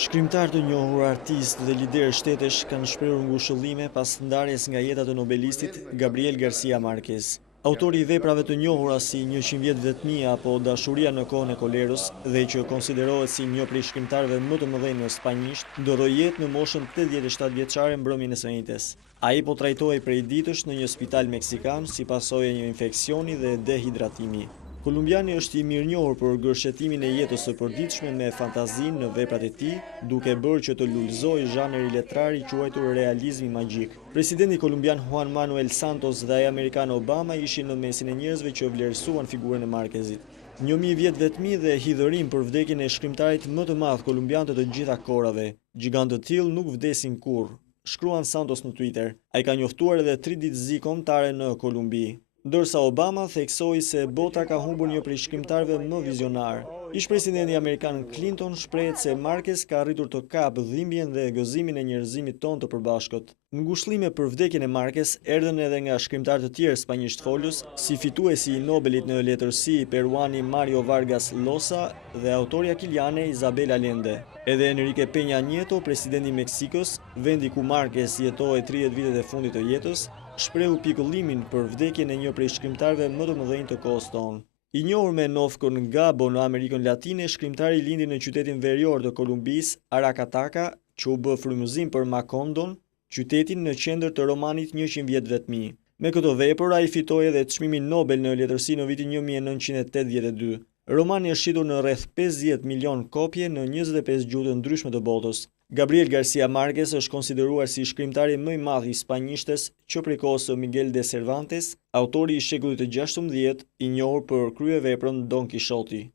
Shkrimtar të njohur, artistë dhe liderë shtetesh kanë shprehur ngushëllime pas ndarjes nga jeta të nobelistit Gabriel Garcia Marquez. Autori i veprave të njohura si 100 vjet vetmia apo Dashuria në kohën e kolerës dhe që konsiderohet si një prej shkrimtarëve më të mëdhenj në spanjisht, ndoroi jetë në moshën 87 vjeçare mbrëmjen e së njëjtës. Ai po trajtohej prej ditësh në një spital meksikan si pasojë e një infeksioni dhe dehidratimi. Kolumbiani është i mirënjohur për gërshëtimin e jetës së përditshme me fantazinë në veprat e tij, duke bërë që të lulëzojë zhanri letrar i quajtur realizmi magjik. Presidenti kolumbian Juan Manuel Santos dhe ai amerikan Obama ishin në mesin e njerëzve që vlerësuan figurën e Marquezit. 1000 vjet vetmi dhe hidhërim për vdekjen e shkrimtarit më të madh kolumbian të gjitha kohërave. Gjigantë të tillë nuk vdesin kurrë, shkruan Santos në Twitter. Ai ka njoftuar edhe 3 ditëzi kombëtare në Kolumbi. Ndërsa Obama theksoi se bota ka humbur një prej shkrimtarëve më vizionar. Ish-presidenti amerikan Clinton shprehet se Marquez ka arritur të kapë dhimbjen dhe gëzimin e njerëzimit tonë të përbashkët. Ngushëllime për vdekjen e Marquez erdhën edhe nga shkrimtarë të tjerë spanjishtfolës, si fituesi i Nobelit në letërsi peruani Mario Vargas Llosa dhe autorja kiliane Isabel Allende. Edhe Enrique Peña Nieto, presidenti i Meksikës, vendi ku Marquez jetoi 30 vitet e fundit të jetës, shprehu pikëllimin për vdekjen e një prej shkrimtarëve më të mëdhenj të kohës tonë. I njohur me Novkën Gabo në Amerikën Latine, shkrimtari lindi në qytetin verior të Kolumbisë, Aracataca, që u bë frymëzim për Macondon, qytetin në qendër të romanit 100 vjet vetmi. Me këtë vepër ai fitoi edhe çmimin Nobel në letërsi në vitin 1982. Romani është shitur në rreth 50 milion kopje në 25 gjuhë të ndryshme të botës. Gabriel Garcia Marquez është konsideruar si shkrimtari më i madh i spanjishtes që prej kohës së Miguel de Cervantes, autori i shekullit të 16, i njohur për kryeveprën Don Quixoti.